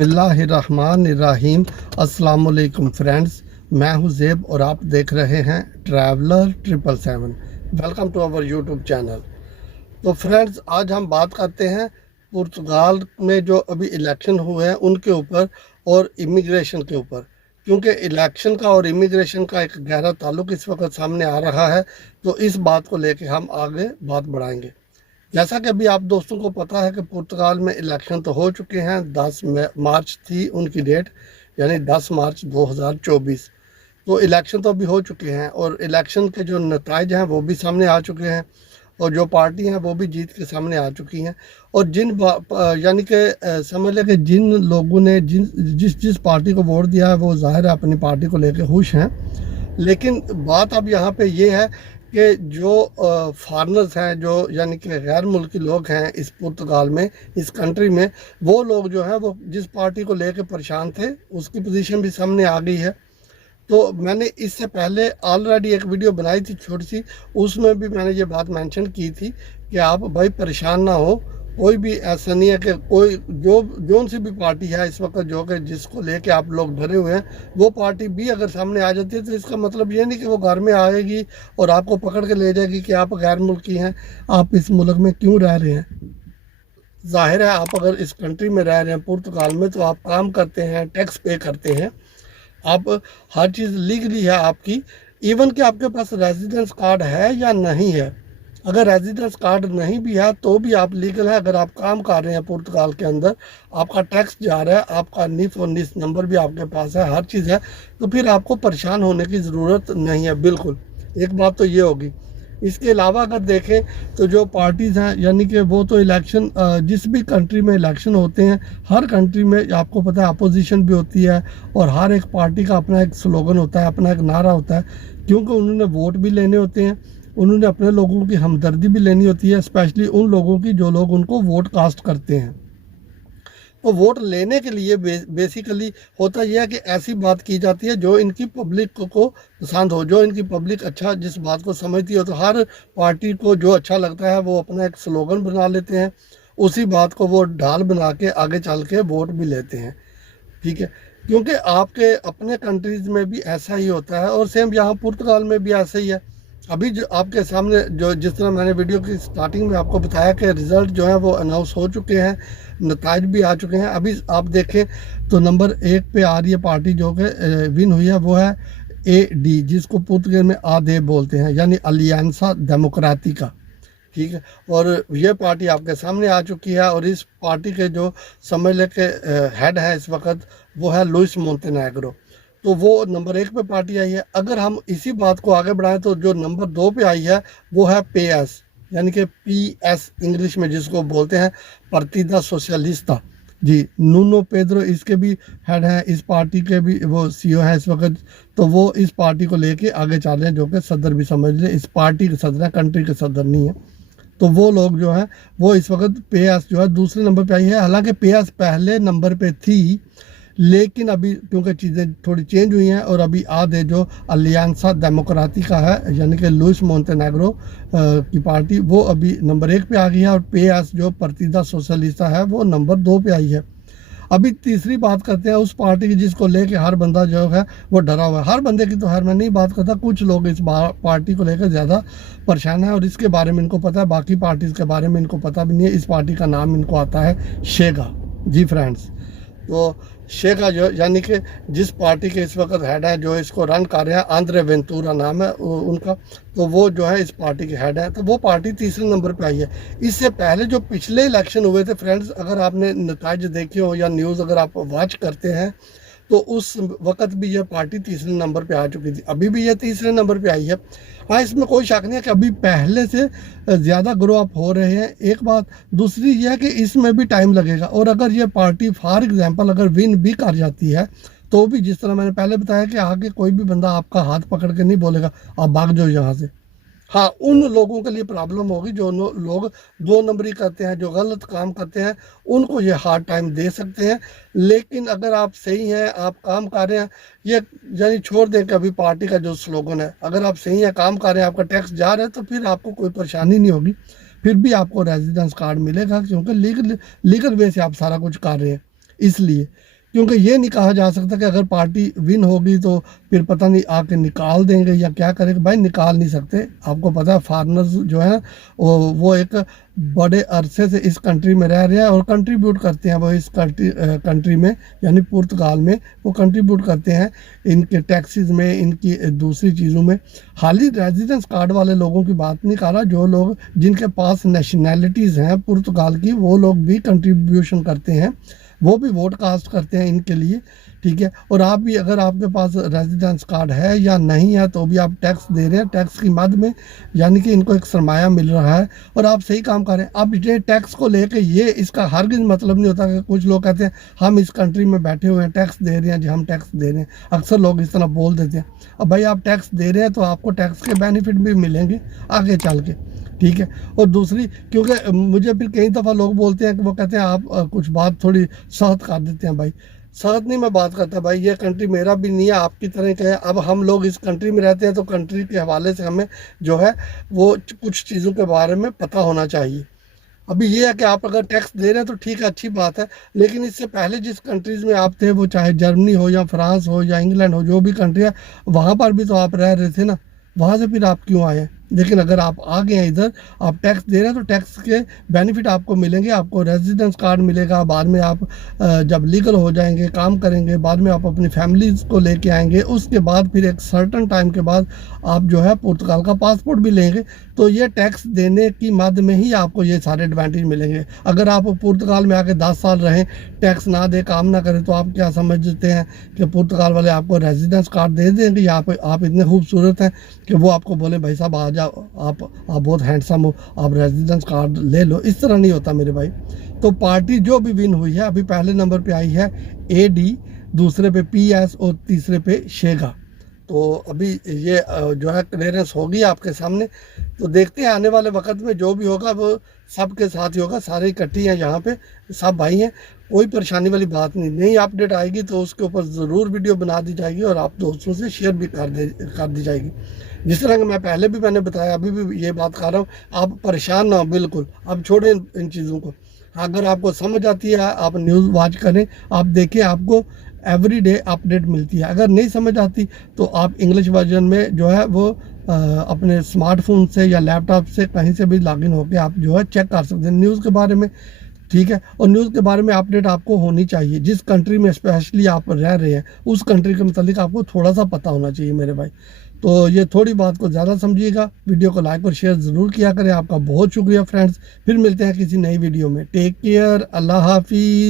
बिस्मिल्लाहिर्रहमानिर्रहीम। अस्सलाम वालेकुम फ्रेंड्स, मैं हूं ज़ेब और आप देख रहे हैं traveller 777। Welcome to our YouTube channel. तो फ्रेंड्स, आज हम बात करते हैं पुर्तगाल में जो अभी इलेक्शन हुए हैं उनके ऊपर और इमिग्रेशन के ऊपर, क्योंकि इलेक्शन का और इमिग्रेशन का एक गहरा ताल्लुक इस वक्त सामने आ रहा है। तो इस बात को लेकर हम आगे बात बढ़ाएंगे। जैसा कि अभी आप दोस्तों को पता है कि पुर्तगाल में इलेक्शन तो हो चुके हैं। 10 मार्च थी उनकी डेट, यानी 10 मार्च 2024। तो इलेक्शन तो अभी हो चुके हैं और इलेक्शन के जो नतीजे हैं वो भी सामने आ चुके हैं और जो पार्टी हैं वो भी जीत के सामने आ चुकी हैं। और यानी कि समझ लें कि जिन लोगों ने जिस जिस पार्टी को वोट दिया है वो ज़ाहिर है अपनी पार्टी को लेकर खुश हैं। लेकिन बात अब यहाँ पे ये है कि जो फॉरेनर्स हैं, जो यानी कि गैर मुल्की लोग हैं इस पुर्तगाल में, इस कंट्री में, वो लोग जो हैं वो जिस पार्टी को लेकर परेशान थे उसकी पोजीशन भी सामने आ गई है। तो मैंने इससे पहले ऑलरेडी एक वीडियो बनाई थी छोटी सी, उसमें भी मैंने ये बात मेंशन की थी कि आप भाई परेशान ना हो। कोई भी ऐसा नहीं है कि कोई जो सी भी पार्टी है इस वक्त जो कि जिसको लेके आप लोग डरे हुए हैं, वो पार्टी भी अगर सामने आ जाती है तो इसका मतलब ये नहीं कि वो घर में आएगी और आपको पकड़ के ले जाएगी कि आप गैर मुल्की हैं, आप इस मुल्क में क्यों रह रहे हैं। जाहिर है आप अगर इस कंट्री में रह रहे हैं पुर्तगाल में, तो आप काम करते हैं, टैक्स पे करते हैं, आप हर चीज़ लीगली है आपकी। इवन कि आपके पास रेजिडेंस कार्ड है या नहीं है, अगर रेजिडेंस कार्ड नहीं भी है तो भी आप लीगल है। अगर आप काम कर रहे हैं पुर्तगाल के अंदर, आपका टैक्स जा रहा है, आपका निफ और निस नंबर भी आपके पास है, हर चीज़ है, तो फिर आपको परेशान होने की ज़रूरत नहीं है। बिल्कुल, एक बात तो ये होगी। इसके अलावा अगर देखें तो जो पार्टीज़ हैं, यानी कि वो तो इलेक्शन जिस भी कंट्री में इलेक्शन होते हैं, हर कंट्री में आपको पता है अपोजिशन भी होती है और हर एक पार्टी का अपना एक स्लोगन होता है, अपना एक नारा होता है, क्योंकि उन्होंने वोट भी लेने होते हैं, उन्होंने अपने लोगों की हमदर्दी भी लेनी होती है, स्पेशली उन लोगों की जो लोग उनको वोट कास्ट करते हैं। तो वोट लेने के लिए बेसिकली होता यह है कि ऐसी बात की जाती है जो इनकी पब्लिक को पसंद हो, जो इनकी पब्लिक अच्छा जिस बात को समझती हो। तो हर पार्टी को जो अच्छा लगता है वो अपना एक स्लोगन बना लेते हैं, उसी बात को वो ढाल बना के आगे चल के वोट भी लेते हैं। ठीक है, क्योंकि आपके अपने कंट्रीज़ में भी ऐसा ही होता है और सेम यहाँ पुर्तगाल में भी ऐसा ही है। अभी जो आपके सामने जो जिस तरह मैंने वीडियो की स्टार्टिंग में आपको बताया कि रिज़ल्ट जो है वो अनाउंस हो चुके हैं, नतीजे भी आ चुके हैं। अभी आप देखें तो नंबर 1 पे आ रही है पार्टी जो कि विन हुई है, वो है AD, जिसको पुर्तगाल में AD बोलते हैं, यानी अलियांसा डेमोक्रेटिका। ठीक है, और ये पार्टी आपके सामने आ चुकी है और इस पार्टी के जो समझ ले के हेड है इस वक्त वो है लुइस मोंटेनेग्रो। तो वो नंबर 1 पे पार्टी आई है। अगर हम इसी बात को आगे बढ़ाएं तो जो नंबर 2 पे आई है वो है PS, यानी कि PS इंग्लिश में जिसको बोलते हैं पार्टिदा सोशलिस्टा। जी, नूनो पेद्रो इसके भी हेड हैं, इस पार्टी के भी वो CEO है इस वक्त। तो वो इस पार्टी को लेके आगे चल रहे हैं, जो कि सदर भी समझ लें, इस पार्टी के सदर हैं, कंट्री के सदर नहीं है। तो वो लोग जो हैं वो इस वक्त PS जो है दूसरे नंबर पे आई है। हालांकि PS पहले नंबर पे थी, लेकिन अभी क्योंकि चीज़ें थोड़ी चेंज हुई हैं और अभी AD जो अलियांसा डेमोक्रेटिका है, यानी कि लुइस मोंटेनेग्रो की पार्टी, वो अभी नंबर 1 पे आ गई है और PS जो पार्टिदा सोशलिस्टा है वो नंबर 2 पे आई है। अभी तीसरी बात करते हैं उस पार्टी की जिसको लेके हर बंदा जो है वो डरा हुआ है। हर बंदे की तो हर मैं नहीं बात करता, कुछ लोग इस पार्टी को लेकर ज़्यादा परेशान है और इसके बारे में इनको पता है, बाकी पार्टीज़ के बारे में इनको पता भी नहीं है। इस पार्टी का नाम इनको आता है शेगा। जी फ्रेंड्स, तो शेगा जो यानी कि जिस पार्टी के इस वक्त हेड है, जो इसको रन कर रहे हैं, आंद्रे वेंतूरा नाम है उनका, तो वो जो है इस पार्टी के हेड है। तो वो पार्टी तीसरे नंबर पे आई है। इससे पहले जो पिछले इलेक्शन हुए थे फ्रेंड्स, अगर आपने नतीजे देखे हो या न्यूज़ अगर आप वॉच करते हैं, तो उस वक्त भी यह पार्टी तीसरे नंबर पे आ चुकी थी, अभी भी यह तीसरे नंबर पे आई है। हाँ, इसमें कोई शक नहीं है कि अभी पहले से ज़्यादा ग्रो अप हो रहे हैं, एक बात। दूसरी यह है कि इसमें भी टाइम लगेगा और अगर ये पार्टी फॉर एग्जांपल अगर विन भी कर जाती है तो भी, जिस तरह मैंने पहले बताया कि आगे कोई भी बंदा आपका हाथ पकड़ के नहीं बोलेगा आप भाग जाओ यहाँ से। हाँ, उन लोगों के लिए प्रॉब्लम होगी जो लोग 2 नंबरी करते हैं, जो गलत काम करते हैं, उनको ये हार्ड टाइम दे सकते हैं। लेकिन अगर आप सही हैं, आप काम कर रहे हैं, ये यानी छोड़ दें कि अभी पार्टी का जो स्लोगन है, अगर आप सही हैं, काम कर रहे हैं, आपका टैक्स जा रहा है, तो फिर आपको कोई परेशानी नहीं होगी। फिर भी आपको रेजिडेंस कार्ड मिलेगा, क्योंकि लीगल वे से आप सारा कुछ कर रहे हैं। इसलिए, क्योंकि ये नहीं कहा जा सकता कि अगर पार्टी विन होगी तो फिर पता नहीं आके निकाल देंगे या क्या करेंगे। भाई निकाल नहीं सकते। आपको पता है फार्मर्स जो है वो एक बड़े अरसे से इस कंट्री में रह रहे हैं और कंट्रीब्यूट करते हैं वो इस कंट्री में, यानी पुर्तगाल में वो कंट्रीब्यूट करते हैं इनके टैक्सेस में, इनकी दूसरी चीज़ों में। हाल ही रेजिडेंस कार्ड वाले लोगों की बात नहीं कर रहा, जो लोग जिनके पास नेशनैलिटीज़ हैं पुर्तगाल की, वो लोग भी कंट्रीब्यूशन करते हैं, वो भी वोट कास्ट करते हैं इनके लिए, ठीक है। और आप भी अगर आपके पास रेजिडेंस कार्ड है या नहीं है तो भी आप टैक्स दे रहे हैं, टैक्स की मद में, यानी कि इनको एक सरमाया मिल रहा है और आप सही काम कर रहे हैं। अब ये टैक्स को लेके ये इसका हरगिज़ मतलब नहीं होता कि कुछ लोग कहते हैं हम इस कंट्री में बैठे हुए हैं, टैक्स दे रहे हैं जी, हम टैक्स दे रहे हैं। अक्सर लोग इस तरह बोल देते हैं। अब भाई आप टैक्स दे रहे हैं तो आपको टैक्स के बेनिफिट भी मिलेंगे आगे चल के, ठीक है। और दूसरी, क्योंकि मुझे फिर कई दफ़ा लोग बोलते हैं कि वो कहते हैं आप कुछ बात थोड़ी सख्त कर देते हैं। भाई सख्त नहीं मैं बात करता, भाई ये कंट्री मेरा भी नहीं है, आपकी तरह का है। अब हम लोग इस कंट्री में रहते हैं तो कंट्री के हवाले से हमें जो है वो कुछ चीज़ों के बारे में पता होना चाहिए। अभी ये है कि आप अगर टैक्स दे रहे हैं तो ठीक है, अच्छी बात है, लेकिन इससे पहले जिस कंट्रीज़ में आप थे, वो चाहे जर्मनी हो या फ्रांस हो या इंग्लैंड हो, जो भी कंट्री है, वहाँ पर भी तो आप रह रहे थे ना, वहाँ से फिर आप क्यों आए? लेकिन अगर आप आ गए हैं इधर, आप टैक्स दे रहे हैं तो टैक्स के बेनिफिट आपको मिलेंगे, आपको रेजिडेंस कार्ड मिलेगा। बाद में आप जब लीगल हो जाएंगे, काम करेंगे, बाद में आप अपनी फैमिलीज़ को लेके आएंगे, उसके बाद फिर एक सर्टन टाइम के बाद आप जो है पुर्तगाल का पासपोर्ट भी लेंगे। तो ये टैक्स देने की मद में ही आपको ये सारे एडवांटेज मिलेंगे। अगर आप पुर्तगाल में आके 10 साल रहें, टैक्स ना दे, काम ना करें, तो आप क्या समझते हैं कि पुर्तगाल वाले आपको रेजिडेंस कार्ड दे देंगे? यहाँ पे आप इतने खूबसूरत हैं कि वो आपको बोले भाई साहब आ जाओ, आप बहुत हैंडसम हो, आप रेजिडेंस कार्ड ले लो। इस तरह नहीं होता मेरे भाई। तो पार्टी जो भी विन हुई है, अभी पहले नंबर पे आई है एडी, दूसरे पे पीएस और तीसरे पे शेगा। तो अभी ये जो है क्लियरेंस होगी आपके सामने। तो देखते हैं आने वाले वक्त में जो भी होगा वो सबके साथ ही होगा, सारे इकट्ठी हैं यहाँ पे, सब भाई हैं, कोई परेशानी वाली बात नहीं। नई अपडेट आएगी तो उसके ऊपर ज़रूर वीडियो बना दी जाएगी और आप दोस्तों से शेयर भी कर दी जाएगी। जिस तरह कि मैं पहले भी मैंने बताया, अभी भी ये बात कर रहा हूँ, आप परेशान ना हो बिल्कुल, आप छोड़ें इन चीज़ों को। अगर आपको समझ आती है आप न्यूज़ वॉच करें, आप देखें, आपको एवरीडे अपडेट मिलती है। अगर नहीं समझ आती तो आप इंग्लिश वर्जन में जो है वो अपने स्मार्टफोन से या लैपटॉप से कहीं से भी लॉगिन होकर आप जो है चेक कर सकते हैं न्यूज़ के बारे में, ठीक है। और न्यूज़ के बारे में अपडेट आपको होनी चाहिए। जिस कंट्री में स्पेशली आप रह रहे हैं उस कंट्री के मतलब आपको थोड़ा सा पता होना चाहिए मेरे भाई। तो ये थोड़ी बात को ज़्यादा समझिएगा, वीडियो को लाइक और शेयर ज़रूर किया करें। आपका बहुत शुक्रिया फ्रेंड्स, फिर मिलते हैं किसी नई वीडियो में। टेक केयर, अल्लाह हाफिज़।